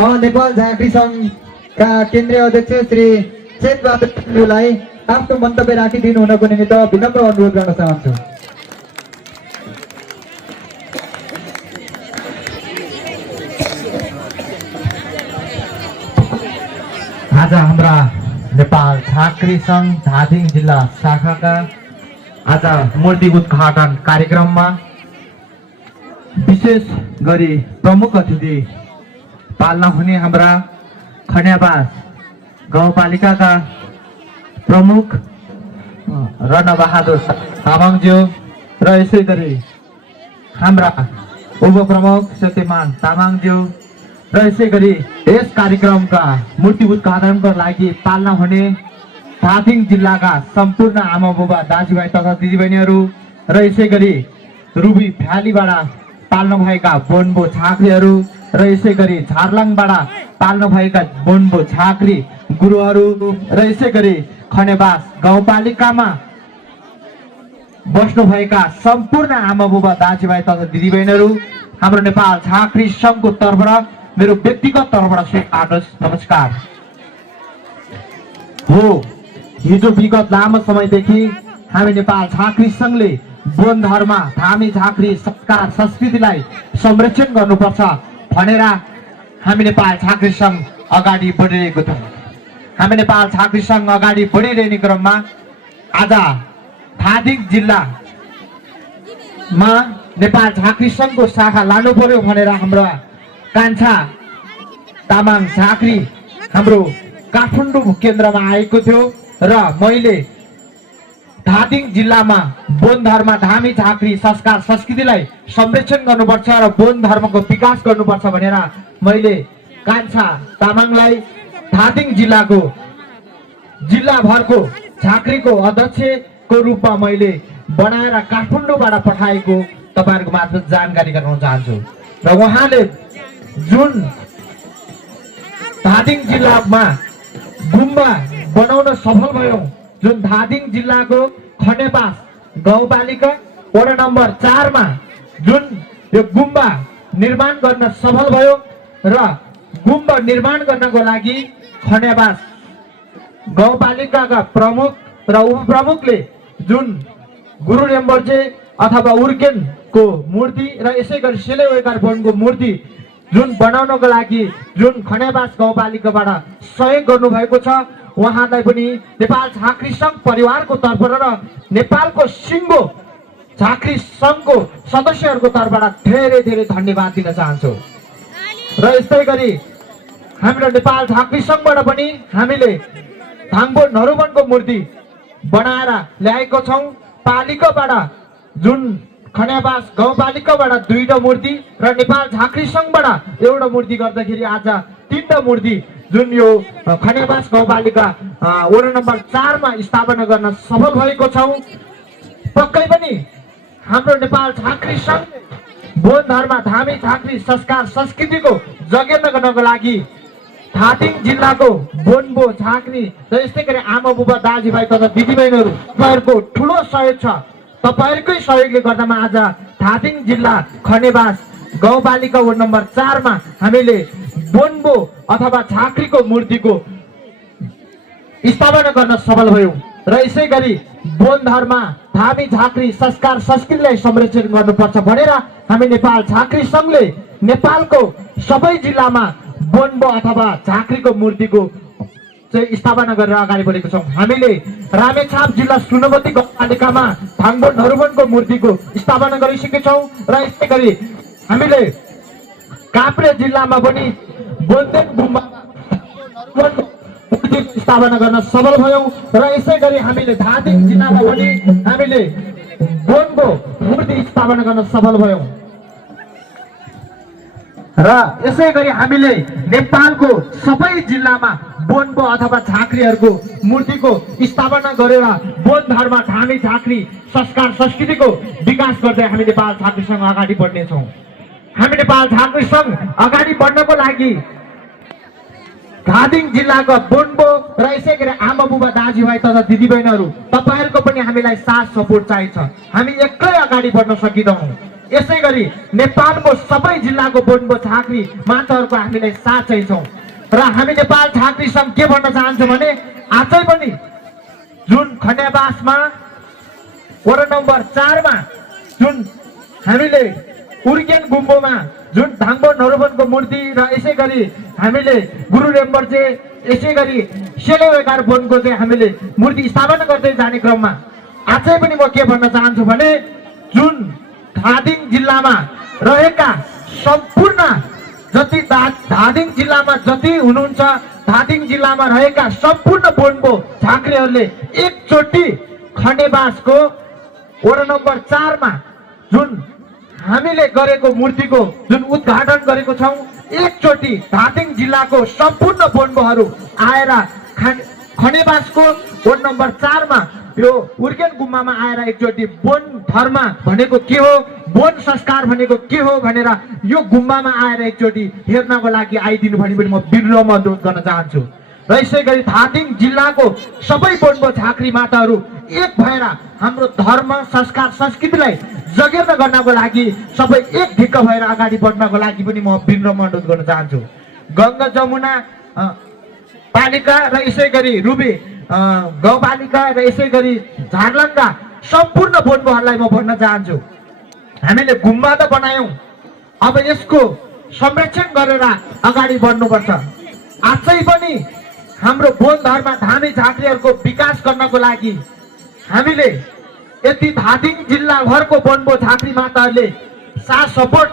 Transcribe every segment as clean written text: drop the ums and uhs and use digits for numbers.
नेपाल झाँक्री सङ्घका केन्द्रीय अध्यक्ष श्री चेतबहादुर लिम्बूलाई आफ्नो मन्तव्य राखिदिनु हुनको निमित्त विनम्र अनुरोध गर्न चाहन्छु। आज हाम्रा नेपाल झाँक्री सङ्घ धादिङ जिल्ला शाखाका आज मूर्ति उद्घाटन कार्यक्रममा विशेष गरी प्रमुख अतिथि पाल्न हुने हाम्रा खन्याबास गाउँपालिकाका प्रमुख रणबहादुर तामाङज्यू र यसै गरी हाम्रा उपप्रमुख सत्यमान तामाङज्यू र यसै गरी यस कार्यक्रमका मूर्ति उद्घाटनको लागि पाल्न हुने धादिङ जिल्लाका सम्पूर्ण आमा बुबा दाजुभाइ तथा दिदीबहिनीहरू र यसै गरी रुबी भ्यालीबाट पाल्नु भएका बोन्बो झाँक्रीहरू र यसै गरी झारलाङबाट पाल्नु भएका बोन्बो झाँक्री गुरुहरू र यसै गरी खनेबास गाउँपालिकामा बस्नु भएका सम्पूर्ण आमा बुबा दाजुभाइ तथा दिदीबहिनीहरू हाम्रो नेपाल झाँक्री सङ्घको तर्फबाट मेरो व्यक्तिगत तर्फबाट स्वीकार्नुहोस्। नमस्कार। हो, हिजो विगत लामो समयदेखि हामी नेपाल झाँक्री सङ्घले बोन धर्म धामी झाँक्री संस्कार संस्कृतिलाई संरक्षण गर्नुपर्छ भनेर हामी नेपाल झाँक्री सङ्घ अगाडि बढिरहेको छौँ। हामी नेपाल झाँक्री सङ्घ अगाडि बढिरहने क्रममा आज धादिङ जिल्लामा नेपाल झाँक्री सङ्घको शाखा लानु पर्यो भनेर हाम्रो कान्छा तामाङ झाँक्री हाम्रो काठमाडौँ केन्द्रमा आएको थियो र मैले धादिङ जिल्लामा बोन धर्म धामी झाँक्री संस्कार संस्कृतिलाई संरक्षण गर्नुपर्छ र बोन धर्मको विकास गर्नुपर्छ भनेर मैले कान्छा तामाङलाई धादिङ जिल्लाको जिल्लाभरको झाँक्रीको अध्यक्षको रूपमा मैले बनाएर काठमाडौँबाट पठाएको तपाईँहरूको मार्फत जानकारी गराउन चाहन्छु। र उहाँले जुन धादिङ जिल्लामा गुम्बा बनाउन सफल भयो, जुन धादिङ जिल्लाको खनेबास गाउँपालिका वडा नम्बर 4 मा जुन यो गुम्बा निर्माण गर्न सफल भयो र गुम्बा निर्माण गर्नको लागि खनेबास गाउँपालिकाका प्रमुख र उपप्रमुखले जुन गुरु रेम्बर्जे अथवा उर्गेनको मूर्ति र यसै गरी सेलेवेकार वनको मूर्ति जुन बनाउनको लागि जुन खनेबास गाउँपालिकाबाट सहयोग गर्नुभएको छ, उहाँलाई पनि नेपाल झाँक्री सङ्घ परिवारको तर्फबाट र नेपालको सिङ्गो झाँक्री सङ्घको सदस्यहरूको तर्फबाट धेरै धेरै धन्यवाद दिन चाहन्छु। र यस्तै गरी हाम्रो नेपाल झाँक्री सङ्घबाट पनि हामीले थाङबो नरुवनको मूर्ति बनाएर ल्याएको छौँ। पालिकाबाट जुन खन्याबास गाउँपालिकाबाट 2टा मूर्ति र नेपाल झाँक्री सङ्घबाट एउटा मूर्ति गर्दाखेरि आज 3टा मूर्ति जुन यो खन्याबास गाउँपालिका वडा नम्बर 4 मा स्थापना गर्न सफल भएको छौँ। पक्कै पनि हाम्रो नेपाल झाँक्री सङ्घ बोन धर्म धामी झाँक्री संस्कार संस्कृतिको जगेर्ना गर्नको लागि धादिङ जिल्लाको बोन्बो झाँक्री र यस्तै गरी आमा बुबा दाजुभाइ तथा दिदीबहिनीहरू तपाईँहरूको ठुलो सहयोग छ। तपाईँहरूकै सहयोगले गर्दामा आज धादिङ जिल्ला खनेबास गाउँपालिका वडा नम्बर 4 मा हामीले बोन्बो अथवा झाँक्रीको मूर्तिको स्थापना गर्न सफल भयौँ। र यसै गरी बोन धर्म धामी झाँक्री संस्कार संस्कृतिलाई संरक्षण गर्नुपर्छ भनेर हामी नेपाल झाँक्री सङ्घले नेपालको सबै जिल्लामा बोन्बो अथवा झाँक्रीको मूर्तिको चाहिँ स्थापना गरेर अगाडि बढेको छौँ। हामीले रामेछाप जिल्ला सुनवती गाउँपालिकामा थाङबो नरुवनको मूर्तिको स्थापना गरिसकेका छौँ र यसै गरी हामीले काभ्रे जिल्लामा पनि बोन्देन गुम्बा मूर्ति स्थापना गर्न सफल भयौँ। र यसै गरी हामीले धादिङ जिल्लामा पनि हामीले बोनको मूर्ति स्थापना गर्न सफल भयौँ। र यसै गरी हामीले नेपालको सबै जिल्लामा बोन्बो अथवा झाँक्रीहरूको मूर्तिको स्थापना गरेर बोन धर्म धामी झाँक्री संस्कार संस्कृतिको विकास गर्दै हामी नेपाल झाँक्री सङ्घ अगाडि बढ्नेछौँ। हामी नेपाल झाँक्री सङ्घ अगाडि बढ्नको लागि धादिङ जिल्लाको बोन्बो र यसै गरी आमा बुबा दाजुभाइ तथा दिदीबहिनीहरू तपाईँहरूको पनि हामीलाई साथ सपोर्ट चाहिन्छ। हामी एक्लै अगाडि बढ्न सकिँदैनौँ। यसै गरी नेपालको सबै जिल्लाको बोनबो झाँक्री माछाहरूको हामीले साथ चाहिँ छौँ र हामी नेपाल झाँक्री सङ्घ के भन्न चाहन्छौँ भने आजै पनि जुन खन्याबासमा वडा नम्बर 4 मा जुन हामीले उर्गेन गुम्बोमा जुन धाङबो नरोबनको मूर्ति र यसै गरी हामीले गुरु रेम्बर्चे यसै गरी सेलेवेकार बोनको चाहिँ हामीले मूर्ति स्थापना गर्दै जाने क्रममा आजै पनि म के भन्न चाहन्छु भने जुन धादिङ जिल्लामा रहेका सम्पूर्ण जति धादिङ जिल्लामा जति हुनुहुन्छ धादिङ जिल्लामा रहेका सम्पूर्ण बोनको झाँक्रीहरूले एकचोटि खन्याबासको वडा नम्बर 4 मा जुन हामीले गरेको मूर्तिको जुन उद्घाटन गरेको छौँ एकचोटि धादिङ जिल्लाको सम्पूर्ण बोनबोहरू आएर खन्याबासको वडा नम्बर 4 मा यो उर्गेन गुम्बामा आएर एकचोटि बोन धर्म भनेको के हो बोन संस्कार भनेको के हो भनेर यो गुम्बामा आएर एकचोटि हेर्नको लागि आइदिनु भने पनि म विनम्र अनुरोध गर्न चाहन्छु र यसै गरी धादिङ जिल्लाको सबै बोनबो झाँक्री माताहरू एक भएर हाम्रो धर्म संस्कार संस्कृतिलाई जगेर्ना गर्नको लागि सबै एक ढिक्क भएर अगाडि बढ्नको लागि पनि म विनम्र अनुरोध गर्न चाहन्छु गङ्गा जमुना पालिका र यसै गरी रुबी गाउँपालिका र यसै गरी झारलङ्गा सम्पूर्ण बोनबोहरूलाई म भन्न चाहन्छु हामीले गुम्बा त बनायौँ अब यसको संरक्षण गरेर अगाडि बढ्नुपर्छ आजै पनि हाम्रो बोन धर्म धामी झाँक्रीहरूको विकास गर्नको लागि हामीले यति धादिङ जिल्लाभरको बोनबो झाँक्री माताहरूले साथ सपोर्ट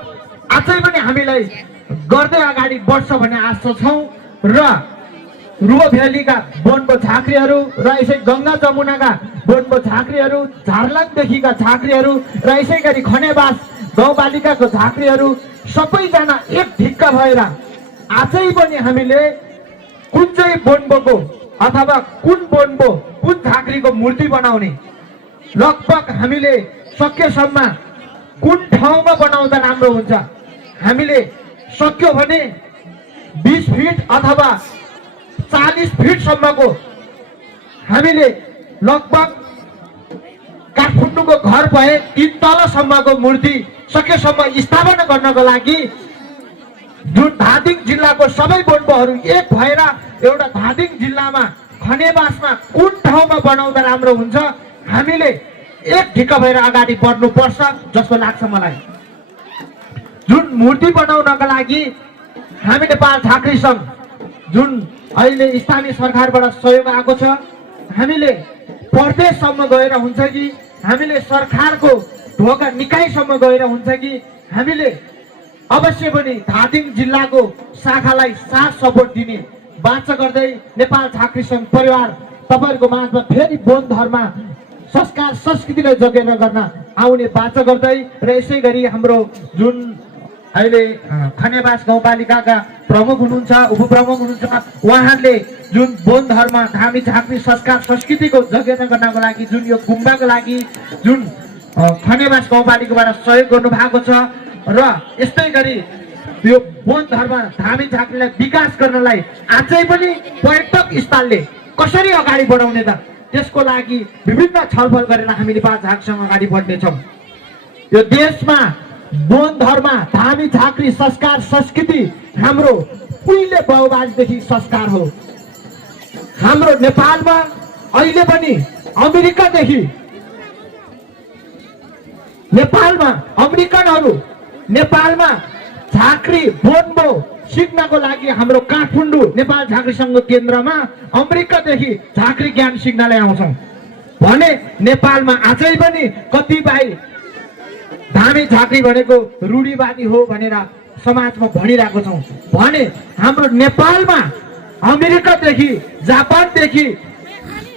आजै पनि हामीलाई गर्दै अगाडि बढ्छ भन्ने आशा छौँ र रुबो भ्यालीका बोनबो झाँक्रीहरू र यसै गङ्गा जमुनाका बोनबो झाँक्रीहरू झारलाङदेखिका झाँक्रीहरू र यसै गरी खन्याबास गाउँपालिकाको झाँक्रीहरू सबैजना एक ढिक्क भएर आजै पनि हामीले कुन चाहिँ बोनबोको अथवा कुन बोनबो कुन झाँक्रीको मूर्ति बनाउने लगभग हामीले सकेसम्म कुन ठाउँमा बनाउँदा राम्रो हुन्छ हामीले सक्यो भने 20 फिट अथवा 40 फिटसम्मको हामीले लगभग काठमाडौँको घर भए 3 तलसम्मको मूर्ति सकेसम्म स्थापना गर्नको लागि जुन धादिङ जिल्लाको सबै बोनबोहरू एक भएर एउटा धादिङ जिल्लामा खन्याबासमा कुन ठाउँमा बनाउँदा राम्रो हुन्छ हामीले एक ढिक्क भएर अगाडि बढ्नुपर्छ जस्तो लाग्छ मलाई जुन मूर्ति बनाउनका लागि हामी नेपाल झाँक्री सङ्घ जुन अहिले स्थानीय सरकारबाट सहयोग आएको छ हामीले प्रदेशसम्म गएर हुन्छ कि हामीले सरकारको ढोका निकायसम्म गएर हुन्छ कि हामीले अवश्य पनि धादिङ जिल्लाको शाखालाई साथ सपोर्ट दिने बाचा गर्दै नेपाल झाँक्री सङ्घ परिवार तपाईँहरूको माझमा फेरि बोन धर्म संस्कार संस्कृतिलाई जगेर्ना गर्न आउने बाचा गर्दै र यसै गरी हाम्रो जुन अहिले खन्याबास गाउँपालिकाका प्रमुख हुनुहुन्छ उपप्रमुख हुनुहुन्छ उहाँहरूले जुन बोन धर्म धामी झाँक्री संस्कार संस्कृतिको जगेर्ना गर्नको लागि जुन यो गुम्बाको लागि जुन खन्याबास गाउँपालिकाबाट सहयोग गर्नु भएको छ र यस्तै गरी यो बोन धर्म धामी झाँक्रीलाई विकास गर्नलाई अझै पनि पर्यटक स्थलले कसरी अगाडि बढाउने त त्यसको लागि विभिन्न छलफल गरेर हामी नेपाल झाँक्रीसँग अगाडि बढ्नेछौँ यो देशमा बोन धर्म धामी झाँक्री संस्कार संस्कृति हाम्रो उहिले बाबुबाजेदेखि संस्कार हो हाम्रो नेपालमा अहिले पनि अमेरिकादेखि नेपालमा अमेरिकनहरू नेपालमा झाँक्री बोनबो सिक्नको लागि हाम्रो काठमाडौँ नेपाल झाँक्री सङ्घ केन्द्रमा अमेरिकादेखि झाँक्री ज्ञान सिक्नलाई आउँछौँ भने नेपालमा अझै पनि कतिपय धामी झाँक्री भनेको रूढिवादी हो भनेर समाजमा भनिरहेको छौँ भने हाम्रो नेपालमा अमेरिकादेखि जापानदेखि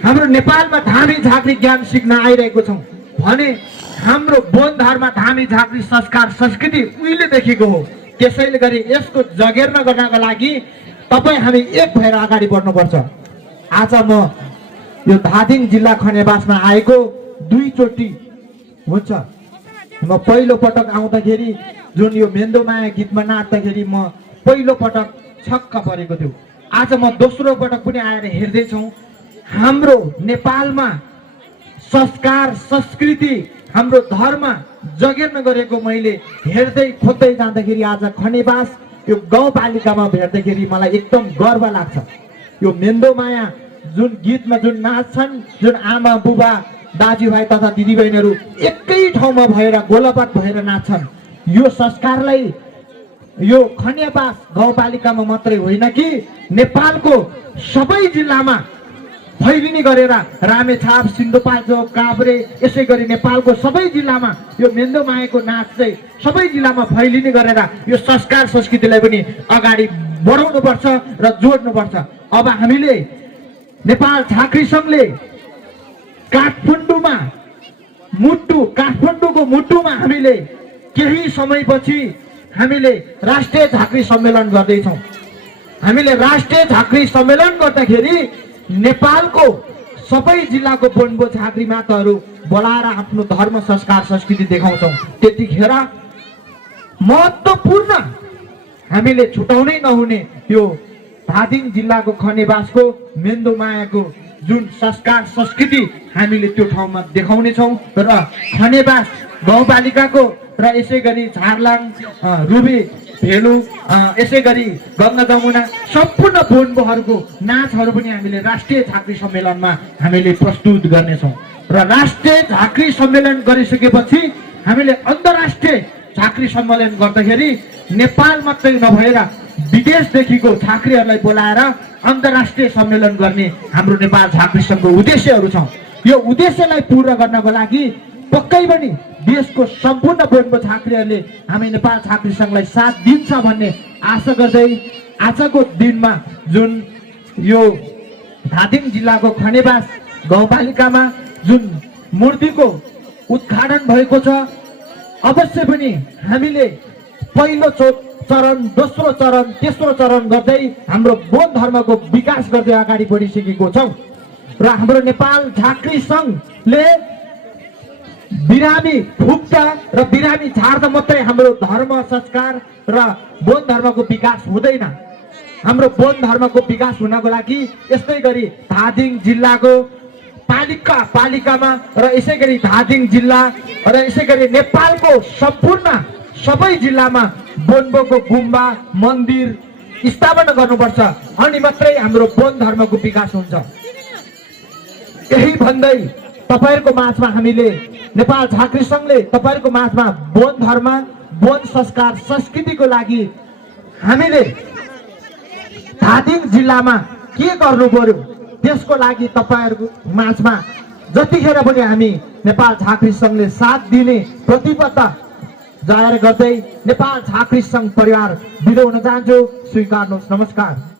हाम्रो नेपालमा धामी झाँक्री ज्ञान सिक्न आइरहेको छौँ भने हाम्रो बोन धर्म धामी झाँक्री संस्कार संस्कृति उहिलेदेखिको हो त्यसैले गरी यसको जगेर्ना गर्नको लागि तपाईँ हामी एक भएर अगाडि बढ्नुपर्छ आज म यो धादिङ जिल्ला खन्याबासमा आएको 2 चोटि हुन्छ म पहिलो पटक आउँदाखेरि जुन यो मेन्दो माया गीतमा नाच्दाखेरि म पहिलो पटक छक्क परेको थियो आज म दोस्रो पटक पनि आएर हेर्दैछौँ हाम्रो नेपालमा संस्कार संस्कृति हाम्रो धर्म जगेर्न गरेको मैले हेर्दै खोज्दै जाँदाखेरि आज खनेबास यो गाउँपालिकामा भेट्दाखेरि मलाई एकदम गर्व लाग्छ। यो मेन्दोमाया जुन गीतमा जुन नाच्छन्, जुन आमा बुबा दाजुभाइ तथा दिदीबहिनीहरू एकै ठाउँमा भएर गोलापात भएर नाच्छन्, यो संस्कारलाई यो खनेबास गाउँपालिकामा मात्रै होइन कि नेपालको सबै जिल्लामा फैलिने गरेर रामेछाप, सिन्धुपाल्चोक, काभ्रे, यसै गरी नेपालको सबै जिल्लामा यो मेन्दोमायाको नाच चाहिँ सबै जिल्लामा फैलिने गरेर यो संस्कार संस्कृतिलाई पनि अगाडि बढाउनुपर्छ र जोड्नुपर्छ। अब हामीले नेपाल झाँक्री सङ्घले काठमाडौँको मुटुमा हामीले केही समयपछि हामीले राष्ट्रिय झाँक्री सम्मेलन गर्दैछौँ। हामीले राष्ट्रिय झाँक्री सम्मेलन गर्दाखेरि नेपालको सबै जिल्लाको बोन्बो झाँक्री माताहरू बोलाएर आफ्नो धर्म संस्कार संस्कृति देखाउँछौँ। त्यतिखेर महत्त्वपूर्ण हामीले छुटाउनै नहुने यो धादिङ जिल्लाको खनेबासको मेन्दोमायाको जुन संस्कार संस्कृति हामीले त्यो ठाउँमा देखाउनेछौँ र खनेबास गाउँपालिकाको र यसै गरी झारलाङ, रुबी, भेलु, यसै गरी गङ्गा जमुना सम्पूर्ण बोन्बोहरूको नाचहरू पनि हामीले राष्ट्रिय झाँक्री सम्मेलनमा हामीले प्रस्तुत गर्नेछौँ। र राष्ट्रिय झाँक्री सम्मेलन गरिसकेपछि हामीले अन्तर्राष्ट्रिय झाँक्री सम्मेलन गर्दाखेरि नेपाल मात्रै नभएर विदेशदेखिको झाँक्रीहरूलाई बोलाएर अन्तर्राष्ट्रिय सम्मेलन गर्ने हाम्रो नेपाल झाँक्री सङ्घको उद्देश्यहरू छ। यो उद्देश्यलाई पूर्ण गर्नको लागि पक्कै पनि देशको सम्पूर्ण बोन्बो झाँक्रीहरूले हामी नेपाल झाँक्री सङ्घलाई साथ दिन्छ भन्ने आशा गर्दै आजको दिनमा जुन यो धादिङ जिल्लाको खनेबास गाउँपालिकामा जुन मूर्तिको उद्घाटन भएको छ, अवश्य पनि हामीले पहिलो चरण, दोस्रो चरण, तेस्रो चरण गर्दै हाम्रो बौद्ध धर्मको विकास गर्दै अगाडि बढिसकेको छौँ र हाम्रो नेपाल झाँक्री सङ्घले बिरामी फुक्दा र बिरामी झार्दा मात्रै हाम्रो धर्म संस्कार र बौद्ध धर्मको विकास हुँदैन। हाम्रो बौद्ध धर्मको विकास हुनको लागि यस्तै गरी धादिङ जिल्लाको पालिकामा र यसै गरी धादिङ जिल्ला र यसै गरी नेपालको सम्पूर्ण सबै जिल्लामा बोन्बोको गुम्बा मन्दिर स्थापना गर्नुपर्छ, अनि मात्रै हाम्रो बौद्ध धर्मको विकास हुन्छ। यही भन्दै तपाईहरुको माझमा हामीले नेपाल झाँक्री सङ्घले तपाईहरुको माझमा बौद्ध धर्म, बौद्ध संस्कार संस्कृतिको लागि हामीले धादिङ जिल्लामा के गर्नु पर्यो त्यसको लागि तपाईहरुको माझमा जतिखेर पनि हामी नेपाल झाँक्री सङ्घले साथ दिने प्रतिबद्धता जाहेर गर्दै नेपाल झाँक्री सङ्घ परिवार बिदा हुन चाहन्छु। स्वीकार्नुहोस्। नमस्कार।